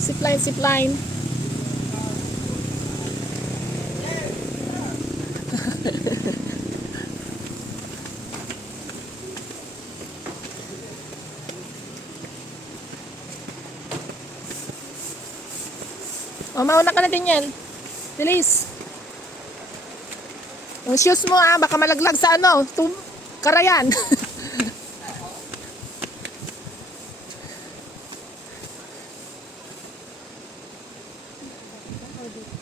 Zipline, zipline. O, mauna ka na din yan. Bilis. Yung shoes mo baka malaglag sa ano, karayan.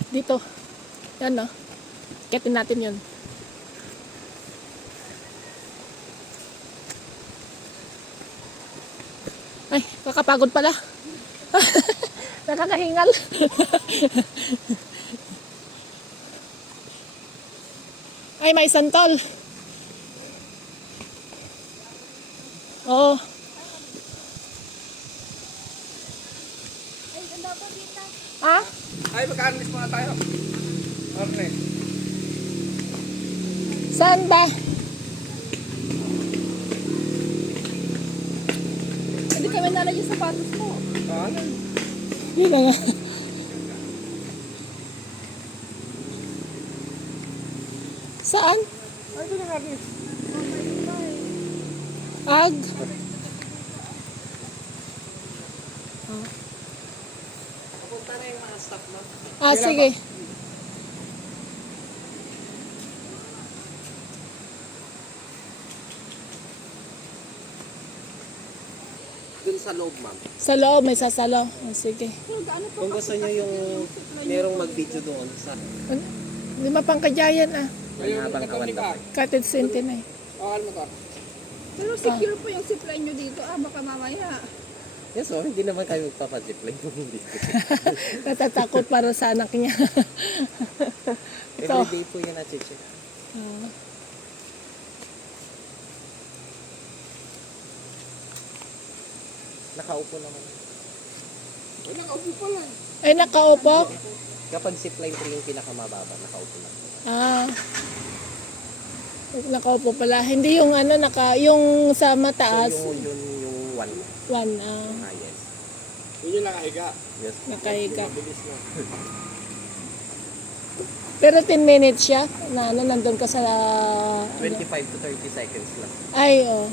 Dito. Yan no. Ketin natin yun. Ay, kakapagod pala. Nakakahingal. Ay, may santol. Oo. Ha? Ay, mag-arnis muna tayo. Arnis. Saan ba? Hindi kami nalagay yung sapatos mo. Ano? Yun na nga. Saan? Ay, ito yung arnis. Ag. Papunta na yung mga staff mo. Sige. Dun sa loob, ma'am. Sa loob, may sasalo. Sige. Kung gusto nyo yung merong mag-video doon sa Hindi mapangkajayan habang awan na. Cottage 29. Pero secure po yung zipline nyo dito. Baka mamaya. Yes, oh, hindi naman kayo magpapadipline kung hindi. Natatakot para sa anak niya. Ito. Everyday po yun na-check. Nakaupo naman. Nakaupo pa lang. Ay, nakaupo? Kapag zipline 3 yung pinakamababa, nakaupo lang. Nakaupo pala. Hindi yung ano, yung sa mataas. So yung one. One, Yes. Yun yung nakahiga. Yes. nakahiga. Mabilis na. Pero 10 minutes siya na ano, nandun ka sa... 25 to 30 seconds lang. Ay, yun.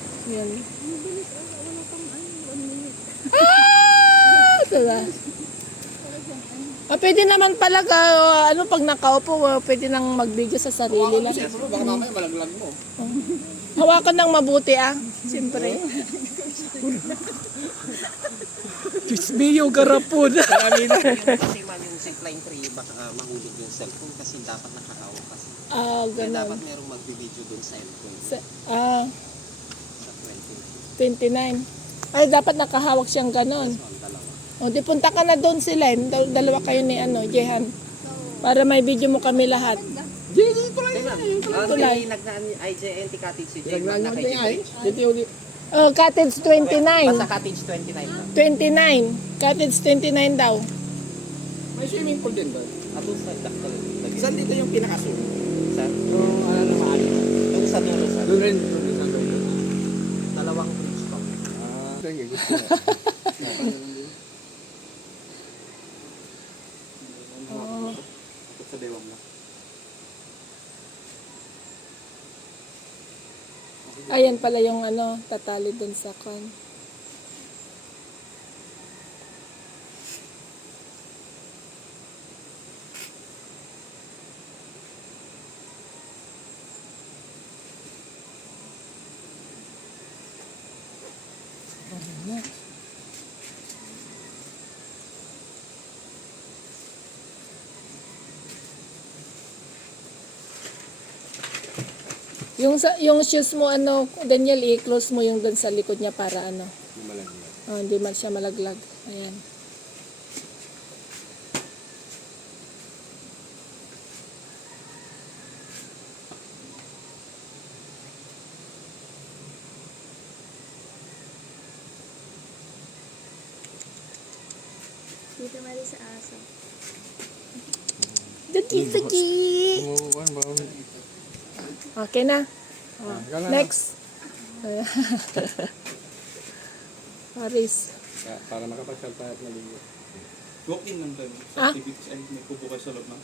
Mabilis. Wala pang 1 minute. Diba? Pwede naman pala pag nakaupo, pwede nang mag-video sa sarili lang. Siyempre, baka mamaya malaglag mo. Hawakan ng mabuti siyempre. Bisbiyo garapon. Kasi man yung zipline 3, baka mahulog yung cellphone kasi dapat nakahawak kasi. Kaya Ganun. dapat merong mag-video dun sa cellphone. Sa 29. Ay, dapat nakahawak siyang ganon. 20. So, ang dalawa. Di punta ka na doon sila. Dalawa kayo ni Jehan. Para may video mo kami lahat. Tulay. Nagnaan yung IJNT Cottage si Jay. Magna kay Jay. Cottage 29. Basta Cottage 29 na. 29. Cottage 29 daw. May swimming pool din doon. Ato sa daktal. Saan dito yung pinakaswim? Sa? Yung ano sa alin? Doon sa dulo sa. Doon rin. Doon rin. Dalawang bridge pa. Sige, gusto ko. Sa Dewang na. Ayan pala yung tatali doon sa kan. Yung shoes mo Daniel, i-close mo yung doon sa likod niya para Malaglag. hindi man siya malaglag. Ayan. Dito mali sa aso. Dagi. Okay na. Next. Paris. Para makapag-salta at maligo. Walk-in lang tayo. Ah? Sa activities ay may pupo kayo sa loob na.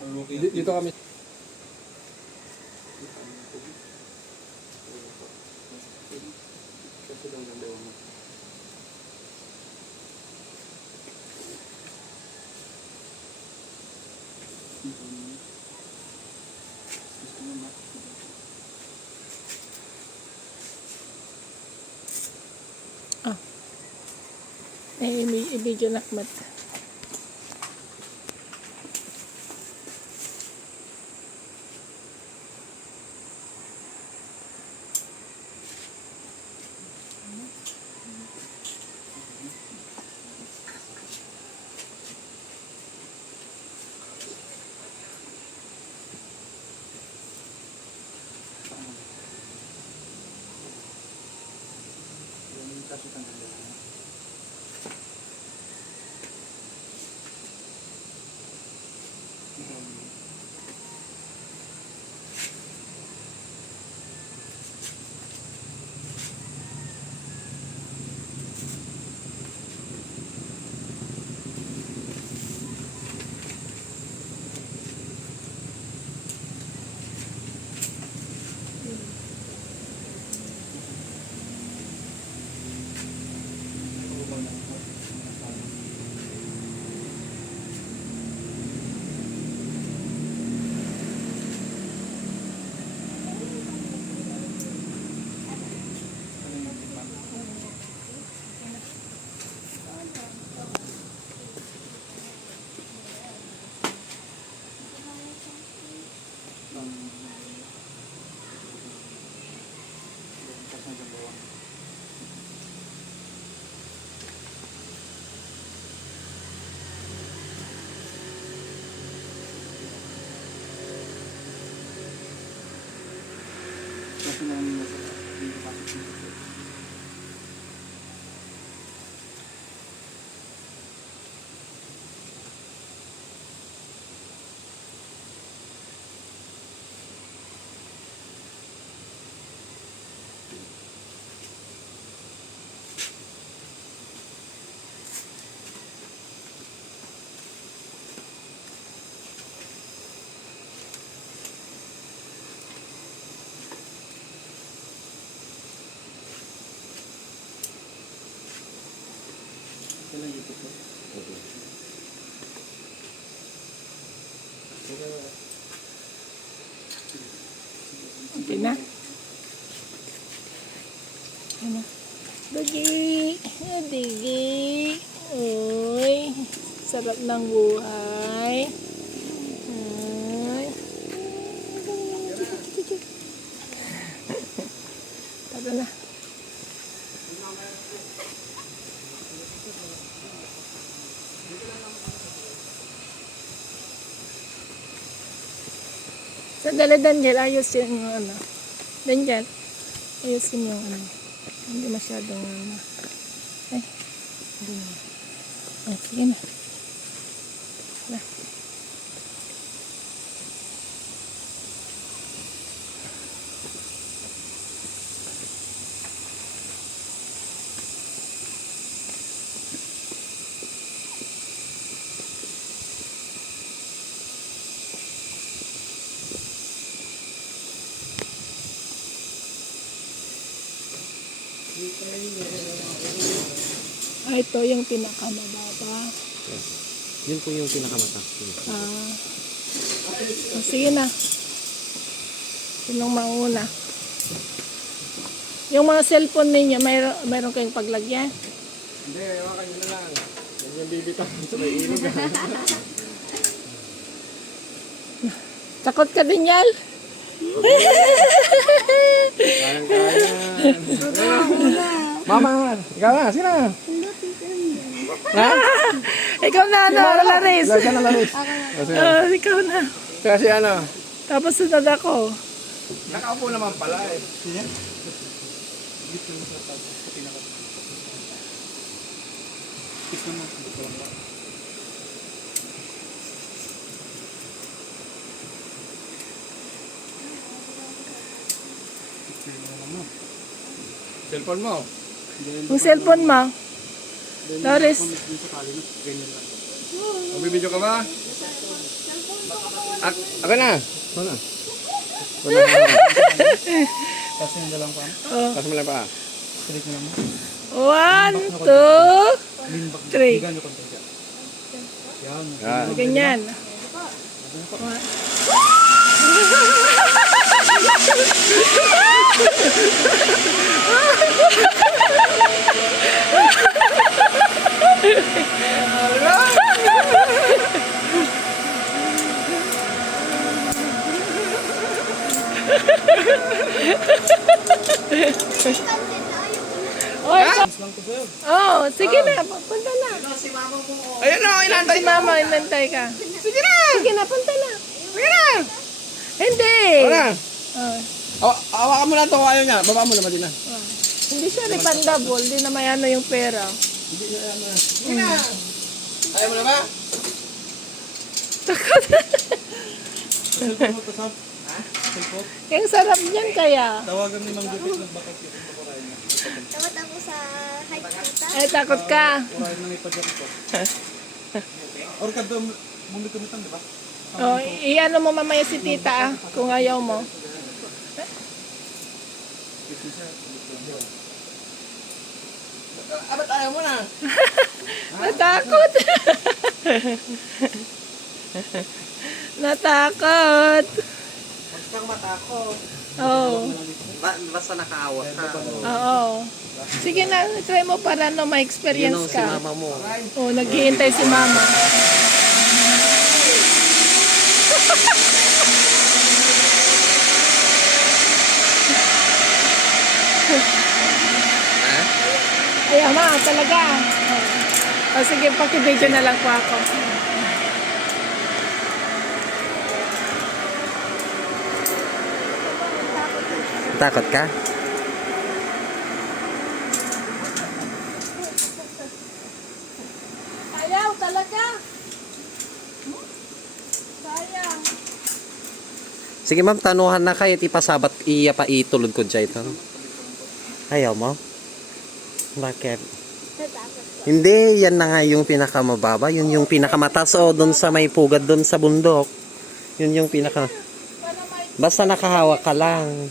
Or walk-in Dito kami. Kasi lang ng bewang na. I-video na Ahmad. Kasi namin nasa dito pasok dito. Kailan dito po? Okay na. Ano? Dagi! Dagi! Uy! Sarap ng buhay. Uy! Tara na. Sandali, Daniel, ayusin yung ano. Daniel, ayusin yung ano. Hindi masyadong ano. Ay, hindi na. Ay, sige na. Na. Ah, ito yung pinakamababa. Yun po yung pinakamataas. Ah. Oh, sige na. Sinong mauna? Yung mga cellphone ninyo, mayroon kayong paglagyan? Hindi, ewan kayo na lang. Yan yung bibitaw sa may ilog. Takot ka din, Yal? Kayang-kaya. Mama, ikaw na, sino? Ha? Ikaw na, ano, Laris. Lagyan na Laris. Ikaw na. Kasi ano, Tapos sunod ako. nakaupo naman pala eh. Dito sa taas. Sa pinaka. Ito na. Dito lang. Cellphone mo. Yung cellphone mo, Loris. Dun sa tali, no? Ganyan lang. Magbibideo ka ba? Ako na. Ano na? Wala na. Kasi yung dalang pa. Oh. Tapos mo lang pa. Click mo lang. 1, 2, Lean back. 3. Higa nyo konti siya. Yan. Yan. Ganyan. Oh, sige na, punta na. Ayun na, Si mama, inantay ka. Sige na! Sige na, punta na. Sige na! Hindi. Wala. Oh, Hawakan mo lang ito kung ayaw niya. Baba mo naman din na. hindi siya refundable, hindi na may ano yung pera. Ayaw mo na ba? Cellphone mo to, Sam. Cellphone. Yung sarap niyan kaya. Tawagan ni Mang Jupit nagbakit yung pakurayan niya. Tawad ako sa height kita. Ay, takot ka. Kurayan nang ipadyak ko. Or ka doon, bumitumitan, di ba? Oh, i-ano mo mamaya si tita kung ayaw mo. Ba't ayaw mo na? Natakot. Natakot. Huwag kang matakot. Oh. Basta nakaawa ka. Oo. Sige na, try mo para no may Yun experience ang si ka. mama mo. Oh, naghihintay si mama. Ayaw ma, talaga. Oh. Oh, sige, paki-video na lang po ako. Takot ka? Ayaw, talaga. Sayang. Sige ma'am, tanuhan na kayo. Ipasabat, itulod ko dyan ito. Ayaw mo? Bakit? Hindi, yan na nga yung pinakamababa. Yun yung pinakamataas o doon sa may pugad doon sa bundok. Yun yung pinaka... Basta nakahawa ka lang.